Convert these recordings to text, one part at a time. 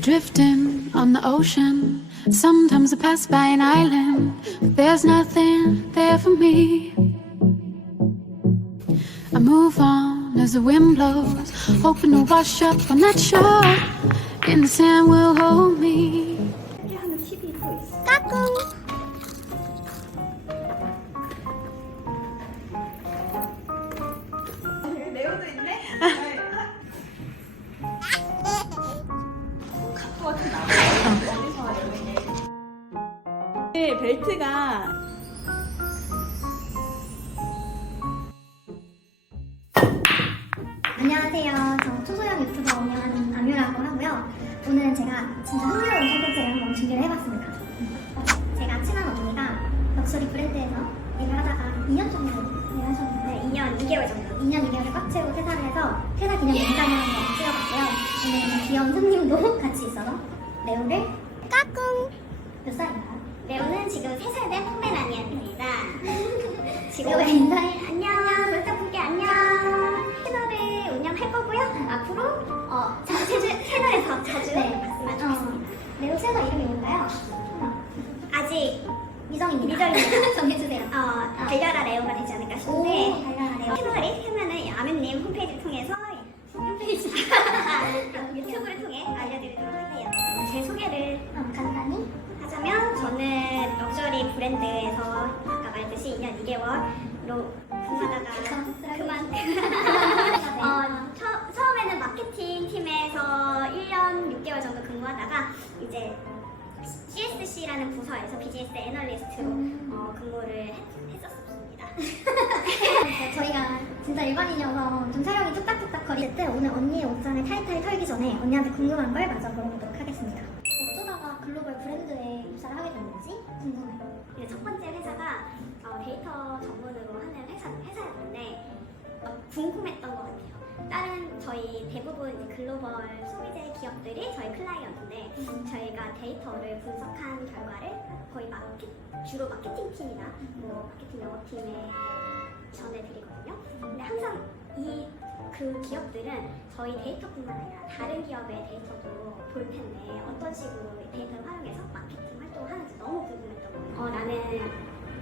Drifting on the ocean. Sometimes I pass by an island, but there's nothing there for me. I move on as the wind blows, hoping to wash up on that shore, and the sand will hold me. 까꿍. 레오도 있네? 카프 같은 나무 어디서 이렇게 벨트가 안녕하세요. 저 초소형 유튜버 운영하는 아뮤라고 하고요. 오늘은 제가 진짜 흥미로운 컨텐츠를 한번 준비를 해봤습니다. 제가 친한 언니가 럭셔리 브랜드에서 일을 하다가 2년 정도 일을 하셨는데 2년 2개월 정도 2년 2개월을 꽉 채우고 퇴사를 해서 퇴사 기념 영상을 한번 찍어봤고요. 오늘 귀여운 손님도 같이 있어서 레오를 까꿍! 몇 살인가요? 레오는 지금 3살 된 포메라니안입니다. 지금 레오가 인사해. 안녕, 볼떡분께 안녕. 채널을 운영할 거고요. 앞으로 채널에서 자주 봤으면 좋겠습니다. 레오 채널 이름이 뭔가요? 아직 미정입니다. 정해주세요. 달려라 레오가 되지 않을까 싶은데 달려라 레오. 채널이 되면은 아멘님 홈페이지를 통해서 유튜브를 통해 알려드리도록 할게요. 제 소개를 간단히 하자면 저는 럭셔리 브랜드에서 아까 말했듯이 2년 2개월로 근무하다가 처음에는 마케팅 팀에서 1년 6개월 정도 근무하다가 이제 CSC라는 부서에서 비즈니스 애널리스트로 근무를 했었습니다. 저희가 진짜 일반인이어서 좀 촬영이 뚝딱뚝딱 거릴 때 오늘 언니의 옷장을 타이트하게 털기 전에 언니한테 궁금한 걸 마저 물어보도록 하겠습니다. 어쩌다가 글로벌 브랜드에 입사를 하게 됐는지 궁금해요. 첫 번째 회사가 데이터 전문으로 하는 회사였는데 궁금했던 것 같아요. 다른 저희 대부분 이제 글로벌 소비재 기업들이 저희 클라이언트인데 저희가 데이터를 분석한 결과를 거의 주로 마케팅 팀이나 뭐 마케팅 영어팀에 전해드리거든요. 근데 항상 그 기업들은 저희 데이터뿐만 아니라 다른 기업의 데이터도 볼 텐데 어떤 식으로 데이터를 활용해서 마케팅 활동을 하는지 너무 궁금했던 거예요. 나는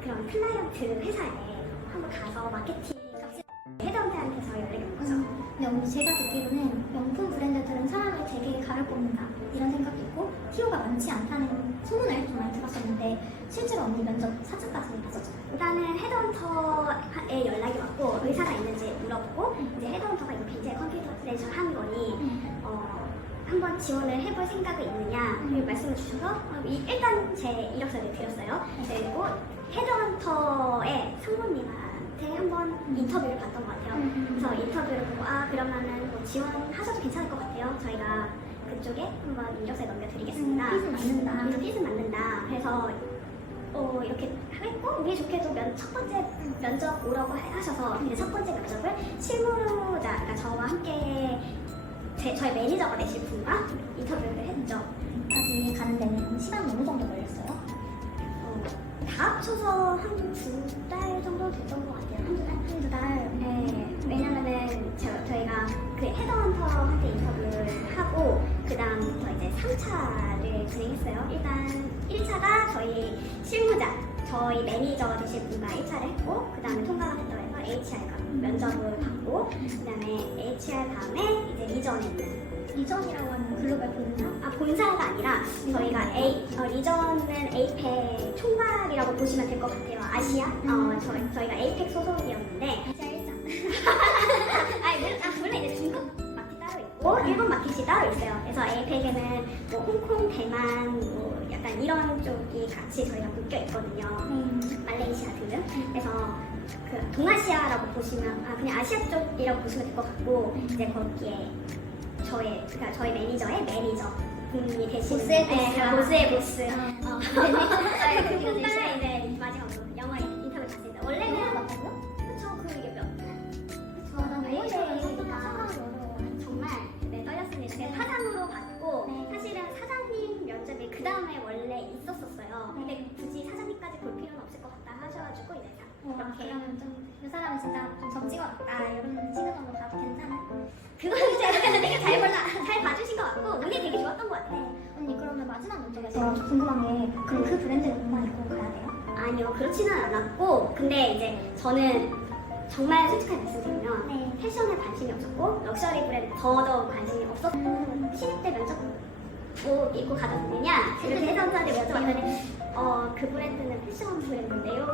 그런 클라이언트 회사에 한번 가서 마케팅 헤드헌터한테서 연락이 온 거죠. 근데 언니 제가 듣기로는 명품 브랜드들은 사람을 되게 가려뽑는다 이런 생각도 있고 티오가 많지 않다는 소문을 좀 많이 들었었는데 실제로 언니 면접 사진까지 봤었죠? 일단은 헤드헌터에 연락이 왔고 의사가 있는지 물어보고 이제 헤드헌터가 이거 굉장히 컨피던셜한 거니 한번 지원을 해볼 생각이 있느냐 그리고 말씀을 주셔서 일단 제 이력서를 드렸어요. 그리고 헤드헌터의 상무님한테 한번 인터뷰를 봤던 것 같아요. 그래서 인터뷰를 보고 그러면은 뭐 지원하셔도 괜찮을 것 같아요. 저희가 그쪽에 한번 이력서에 넘겨드리겠습니다. 피스 맞는다. 그래서 이렇게 했고 우리 좋게도 첫 번째 면접 오라고 하셔서 이제 첫 번째 면접을 실무자, 그러니까 저와 함께 저희 매니저가 되실 분과 인터뷰를 했죠. 까지 가는 데는 시간 어느 정도 걸렸어요? 다 합쳐서 한 2달 정도 됐던 것 같아요. 한두 달? 네. 왜냐면은 저희가 그 헤드헌터한테 인터뷰를 하고 그 다음부터 이제 3차를 진행했어요. 일단 1차가 저희 실무자, 저희 매니저 되실 분과 1차를 했고 그 다음에 통과가 됐다고 해서 HR가 면접을 받고 그 다음에 HR 다음에 이제 리전에 있는 리전이라고 하는 글로벌 본사? 본사가 아니라 저희가 리전은 에이펙 총괄이라고 보시면 될 것 같아요. 아시아? 저희가 에이펙 소속이었는데 아시아 1장. 물론 이제 중국 마켓 따로 있고 일본 마켓이 따로 있어요. 그래서 에이펙에는 뭐 홍콩, 대만, 뭐 약간 이런 쪽이 같이 저희가 묶여 있거든요. 말레이시아 등등. 그래서 그 동아시아라고 보시면 그냥 아시아 쪽이라고 보시면 될 것 같고 이제 거기에 그러니까 저희 매니저의 매니저 분이 되시는 보스의 보스. 그분과 이제 마지막으로 영어 인터뷰 갔습니다. 원래는 맞다고요? 그쵸 그게 정말 떨렸습니다. 그래서 사장으로 받고 사실은 사장님 면접이 그 다음에 원래 있었었어요. 근데 굳이 사장님까지 볼 필요는 없을 것 같다 하셔가지고 이제 이렇게 그러면 좀 이 사람은 진짜 좀 점찍어 놨다 이런 시그널로 봐도 괜찮아요? 그거는 제가 되게 잘 봐주신 것 같고 운이 되게 좋았던 것 같아요. 언니 그러면 마지막 면접에서 궁금한 게 그럼 그 브랜드 옷만 입고 가야 돼요? 아니요, 그렇지는 않았고, 근데 이제 저는 정말 솔직하게 말씀드리면 네. 패션에 관심이 없었고 럭셔리 브랜드 더더욱 관심이 없었고 신입 때 면접 뭐 입고 가도 되느냐 이렇게 회사원들한테 여쭤봤더니 그 브랜드는 패션 브랜드인데요,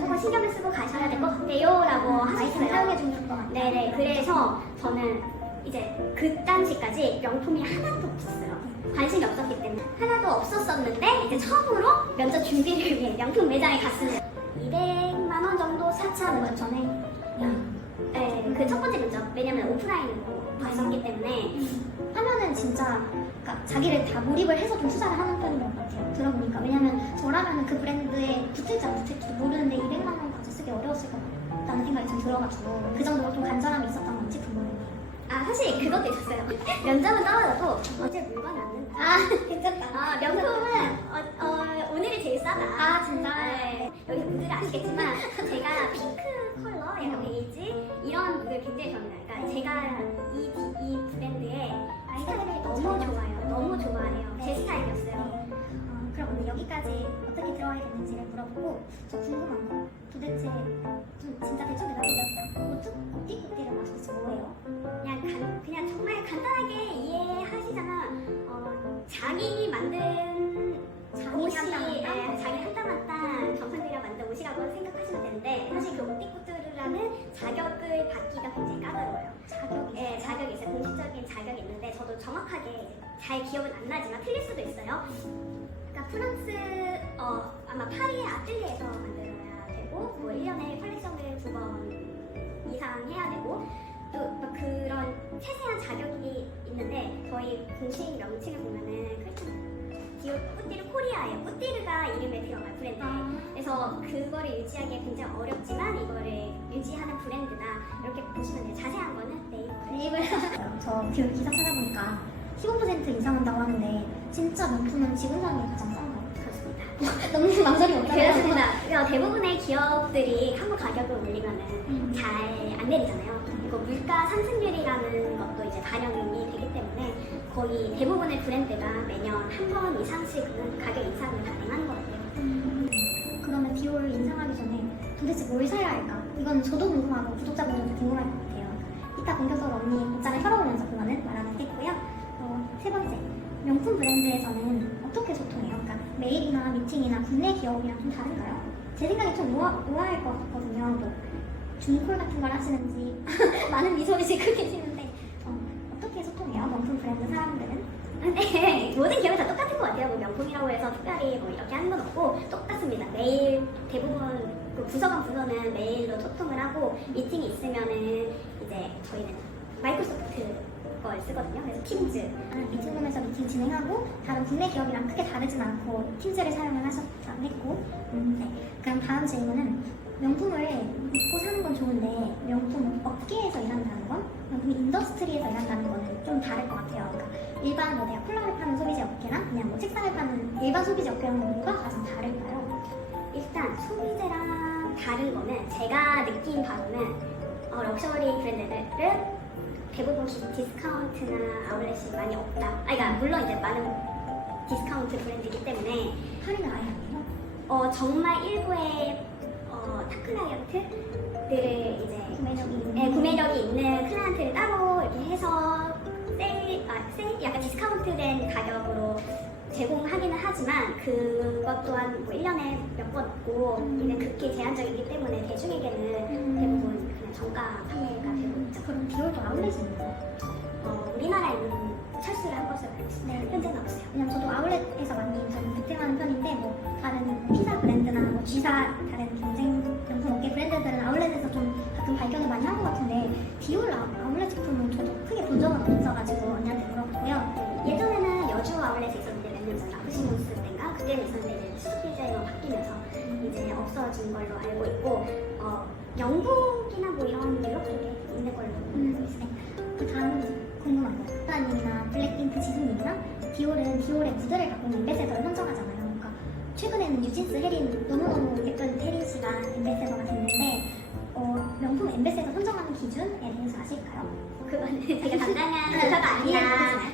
조금 신경을 쓰고 가셔야 될 것 같아요 라고 아이템 사용해 하셨어요. 주는 것 같아요. 네네, 그래서 저는 이제 그 당시까지 명품이 하나도 없었어요. 관심이 없었기 때문에 하나도 없었었는데 이제 처음으로 면접 준비를 위해 명품 매장에 갔습니다. 200만 원 정도 사차는 것 전에 네, 그 첫 번째 면접, 왜냐면 오프라인으로 봤었기 때문에 하면은 진짜 그러니까 자기를 다 몰입을 해서 좀 투자를 하는 편인 것 같아요. 들어보니까. 왜냐면 저라면 그 브랜드에 붙을지 안 붙을지도 모르는데 200만 원 가서 쓰기 어려웠을 것 같다는 생각이 좀 들어가지고 그 정도로 좀 간절함이 있었던 건지 궁금해요. 아, 사실 그것도 있었어요. 면접은 떨어져도 어제 물건 안 는다. 아 괜찮다. 명품은 오늘이 제일 싸다. 아, 진짜? 네. 여기 분들은 아시겠지만 제가 핑크 컬러, 약간 베이지 이런 무드를 굉장히 좋아합니다. 그러니까 제가 이 브랜드의 스타일이 너무 좋아요. 너무 좋아해요. 제 스타일이었어요. 그럼 오늘 여기까지 어떻게 들어와야 되는지를 물어보고 저 궁금한 거 도대체 좀 진짜 대충 대답해도 꼬띠꼬띠를 마셔서 뭐예요? 그냥 정말 간단하게 이해하시자면 자기 만든 옷이 자기 한 땀 한 땀 정성들여 만든 옷이라고 생각하시면 되는데 사실 그 오띠코뚜르라는 자격을 받기가 굉장히 까다로워요. 자격이 있어요. 공식적인 자격이 있는데 저도 정확하게 잘 기억은 안 나지만 틀릴 수도 있어요. 그러니까 프랑스 아마 파리의 아틀리에에서 만들어야 되고 뭐 1년에 컬렉션을 2번 이상 해야 되고 또 막 그런 세세한 자격이 있는데 저희 공식 명칭을 보면은 디올 뿌띠르 코리아예요. 뿌띠르가 이름에 들어가요, 브랜드. 그래서 그거를 유지하기가 굉장히 어렵지만 이거를 유지하는 브랜드다 이렇게 보시면 돼요. 자세한 거는 네이버에 저 디올 기사 찾아보니까 15% 이상 한다고 하는데 진짜 명품은 지분상이 가장 싼가요? 그렇습니다. 너무 망설이 없어요. 그렇습니다. 대부분의 기업들이 한국 가격을 올리면은 잘 안 내리잖아요. 그리고 물가 상승률이라는 것도 이제 반영이 되기 때문에 거의 대부분의 브랜드가 매년 한 번 이상씩은 가격 인상을 단행하는 것 같아요. 그러면 디올 인상하기 전에 도대체 뭘 사야 할까? 이건 저도 궁금하고 구독자분들도 궁금할 것 같아요. 이따 본격적으로 언니 옷장을 털어보면서 그거는 말하겠고요. 세 번째, 명품 브랜드에서는 어떻게 소통해요? 그러니까 메일이나 미팅이나 국내 기업이랑 좀 다른가요? 제 생각에 좀 우아할 것 같거든요. 뭐 줌콜 같은 걸 하시는지 많은 미소를 짓고 계시는데 어떻게 소통해요? 명품 브랜드 사람들은? 네, 모든 기업이 다 똑같은 것 같아요. 뭐 명품이라고 해서 특별히 뭐 이렇게 하는 건 없고 똑같습니다. 매일 대부분 그 부서간 부서는 메일로 소통을 하고 미팅이 있으면은 이제 저희는 마이크로소프트 걸 쓰거든요. 그래서 팀즈. 미팅룸에서 미팅 진행하고 다른 국내 기업이랑 크게 다르진 않고 팀즈를 사용을 하셨다고 했고 네. 그럼 다음 질문은 명품을 입고 사는 건 좋은데 명품 업계에서 일한다는 건 명품 인더스트리에서 일한다는 거는 좀 다를 것 같아요. 그러니까 일반 뭐 내가 콜라를 파는 소비재 업계랑 그냥 뭐 책상을 파는 일반 소비재 업계랑 뭐가 가장 다를까요? 일단 소비재랑 다른 거는 제가 느낀 바로는 럭셔리 브랜드들은 대부분 디스카운트나 아울렛이 많이 없다. 그러니까 물론 이제 많은 디스카운트 브랜드이기 때문에 할인을 아예 안 해요? 정말 일부의 타클라이언트들을 이제 구매력이 있는 클라이언트를 따로 이렇게 해서 세일 약간 디스카운트된 가격으로 제공하기는 하지만 그것 또한 뭐 1년에 몇 번 없고 이게 극히 제한적이기 때문에 대중에게는 대부분 그냥 정가 판매가 되고 있죠. 그럼 디올도 아울렛이 있나요? 우리나라에는 철수를 한 것으로 알고 있습니다. 네. 현재는 없어요. 왜냐면 저도 아울렛에서 많이 좀 득템하는 편인데 뭐 다른 피자 브랜드나 뭐 G사 다른 경쟁 명품 업계 브랜드들은 아울렛에서 좀 가끔 발견을 많이 한 것 같은데 디올 아울렛 제품은 저도 크게 본 적은 없어가지고 언니한테 물어봤고요. 예전에는 여주 아울렛에 있었는데 몇 년 전 라프시몬스 때인가 그때는 있었는데 이제 수습 디자이너 바뀌면서 이제 없어진 걸로 알고 있고 영국이나 뭐 이런 유럽 쪽에 있는 걸로 알고 있어요. 그 다음 궁금한 거 스타님이나 블랙핑크 지수님이나 디올은 디올의 무드를 갖고 있는 엠베세더를 선정하잖아요. 그러니까 최근에는 뉴진스 혜린 너무너무 예쁜 혜린 씨가 엠베세더가 됐는데 명품 엠베세더 선정하는 기준에 대해서 아실까요? 그거는 제가 담당한 부서가 아니라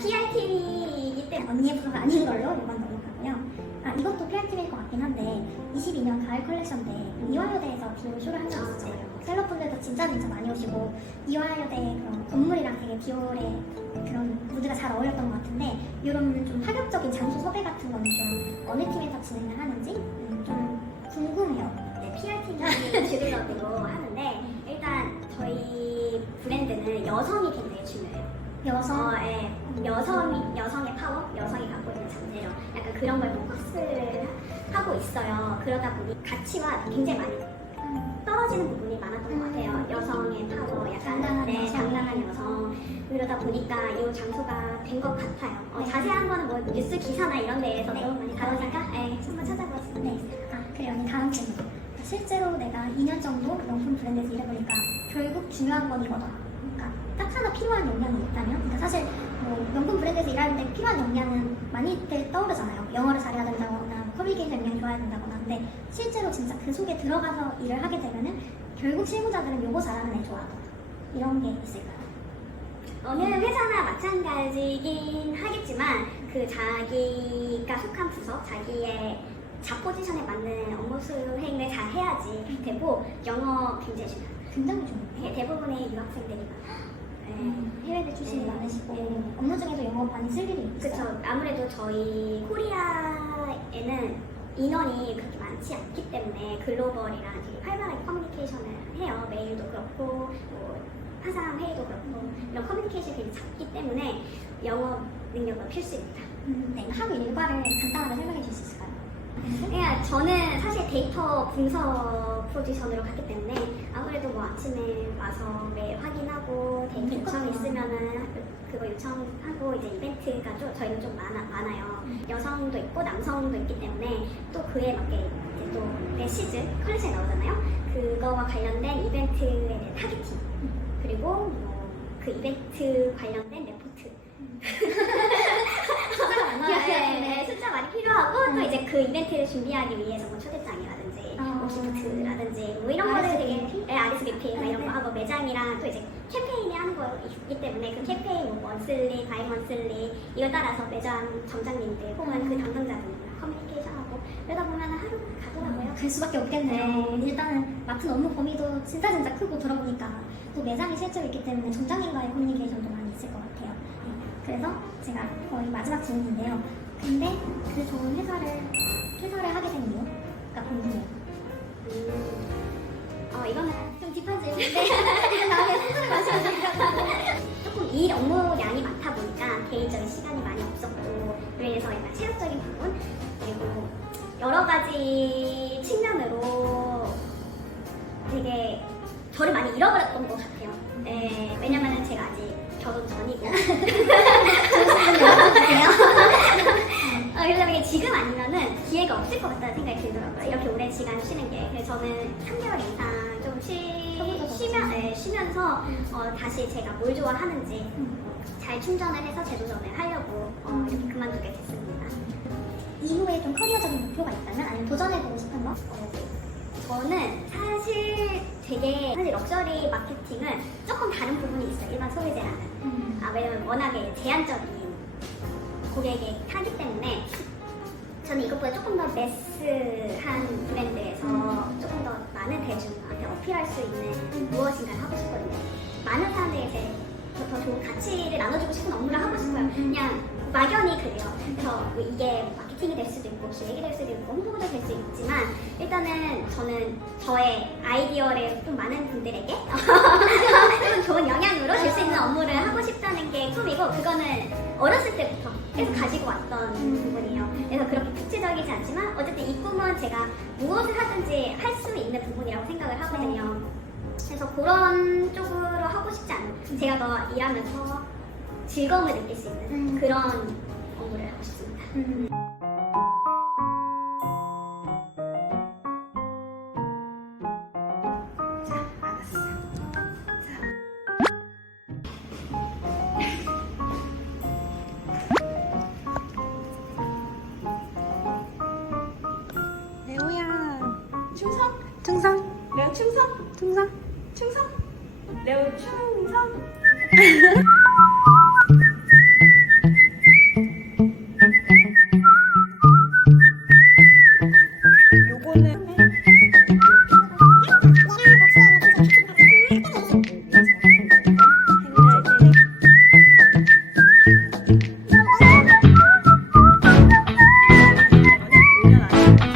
PR 팀이기 때문에 EF가 아닌 걸로 이건 넘어가고요. 이것도 PR팀일 것 같긴 한데 22년 가을 컬렉션 때 이화여대에서 디올 쇼를 한 적이 있어요. 셀럽분들도 진짜 많이 오시고 이화여대 그런 건물이랑 되게 디올의 그런 무드가 잘 어울렸던 것 같은데 이런 좀 파격적인 장소 섭외 같은 건 좀 어느 팀에서 진행을 하는지 좀 궁금해요. 네, PR팀이 주빌러로 하는데 일단 저희 브랜드는 여성이 굉장히 중요해요. 여성 예, 여성의 파워, 여성이 갖고 있는 잠재력, 약간 그런 걸 포커스를 하고 있어요. 그러다 보니 가치와 굉장히 많이 떨어지는 부분이 많았던 것 같아요. 여성의 파워, 약간 당당한 여성. 그러다 보니까 이 장소가 된 것 같아요. 자세한 거는 뭐 뉴스 기사나 이런 데에서 너무 많이 다루니까 한번 찾아보시면 네. 그래요. 다음 질문. 실제로 내가 2년 정도 명품 브랜드에서 일해보니까 결국 중요한 건 이거다. 그러니까 딱 하나 필요한 역량이 있다면, 그러니까 사실 뭐 명품 브랜드에서 일하는데 필요한 역량은 많이들 떠오르잖아요. 영어를 잘해야 된다거나 커뮤니케이션 역량이 좋아야 된다거나. 근데 실제로 진짜 그 속에 들어가서 일을 하게 되면은 결국 실무자들은 요거 잘하는 애 좋아하더라. 이런 게 있을까요? 어느 회사나 마찬가지긴 하겠지만 그 자기가 속한 부서, 자기의 잡 포지션에 맞는 업무 수행을 잘 해야지 되고 영어 굉장히 중요해요. 굉장히 좋네요. 대부분의 유학생들이 해외대 출신이 네. 많으시고 네. 업무 중에도 영어 많이 쓸 일이 있어요. 그렇죠. 아무래도 저희 코리아에는 인원이 그렇게 많지 않기 때문에 글로벌이랑 되게 활발하게 커뮤니케이션을 해요. 메일도 그렇고 뭐 화상 회의도 그렇고 이런 커뮤니케이션이 되게 작기 때문에 영어 능력은 필수입니다. 네. 하루 일과를 간단하게 설명해 주실 수 있을까요? 그냥 저는 사실 데이터 분석 포지션으로 갔기 때문에 아무래도 뭐 아침에 와서 매일 확인하고 데이터 요청이 있으면은 그거 요청하고 이제 이벤트가 저희는 좀 많아요. 여성도 있고 남성도 있기 때문에 또 그에 맞게 이제 또 매 시즌 컬렉션이 나오잖아요. 그거와 관련된 이벤트에 대한 타겟팅 그리고 뭐 그 이벤트 관련된 레포트 숫자 많이 필요하고 또 이제 그 이벤트를 준비하기 위해서 뭐 초대장이라든지 뭐 기프트라든지 뭐 이런 거를 되게 RSVP 뭐 이런 거 하고 매장이랑 또 이제 캠페인이 하는 거 있기 때문에 그 캠페인 뭐 먼슬리, 바이먼슬리 이걸 따라서 매장 점장님들 혹은 그 담당자분들이랑 커뮤니케이션하고 그러다 보면 하루가 가더라고요. 갈 수밖에 없겠네요. 네. 일단은 맡은 업무 범위도 진짜 크고 들어보니까 또 매장이 실제로 있기 때문에 점장님과의 커뮤니케이션도 많이 있을 것 같아요. 그래서 제가 거의 마지막 질문인데요. 근데 그 좋은 퇴사를 하게 된 이유가 궁금해요. 이거는 좀 딥한 질문인데 이거 다음에 소주를 마시면 되더라고요. 조금 일 업무량이 많다 보니까 개인적인 시간이 많이 없었고 그래서 약간 체력적인 부분 그리고 여러 가지 측면으로 되게 저를 많이 잃어버렸던 것 같아요. 네, 왜냐면은 제가 아직 결혼 전이고 그래서 이게 지금 아니면은 기회가 없을 것 같다는 생각이 들더라고요. 이렇게 오랜 시간 쉬는 게. 그래서 저는 3개월 이상 좀 쉬면서 다시 제가 뭘 좋아하는지 잘 충전을 해서 재도전을 하려고 이렇게 그만두게 됐습니다. 이후에 좀 커리어적인 목표가 있다면 아니면 도전해보고 싶은 거? 저는 사실 되게 럭셔리 마케팅은 조금 다른 부분이 있어요. 일반 소비재랑은. 왜냐면 워낙에 제한적인 고객의 타기 때문에 저는 이것보다 조금 더 매스한 브랜드에서 조금 더 많은 대중한테 어필할 수 있는 무엇인가를 하고 싶거든요. 많은 사람들에게 더 좋은 가치를 나눠주고 싶은 업무를 하고 싶어요. 그냥 막연히 그래요. 그래서 이게 마케팅이 될 수도 있고 기획이 될 수도 있고 홍보가 될 수 있지만 일단은 저는 저의 아이디어를 좀 많은 분들에게 좀 좋은 영향으로 줄 수 있는 업무를 하고 싶다는 게 꿈이고 그거는 어렸을 때부터 계속 가지고 왔던 부분이에요. 그래서 그렇게 구체적이지 않지만 어쨌든 이 꿈은 제가 무엇을 하든지 할 수 있는 부분이라고 생각을 하거든요. 그래서 그런 쪽으로 하고 싶지 않아요. 제가 더 일하면서 즐거움을 느낄 수 있는 그런 업무를 하고 싶습니다. 자, 알았어. 레오야 충성? 충성, 레오 충성? 충성. 충성? 레오 충성? Thank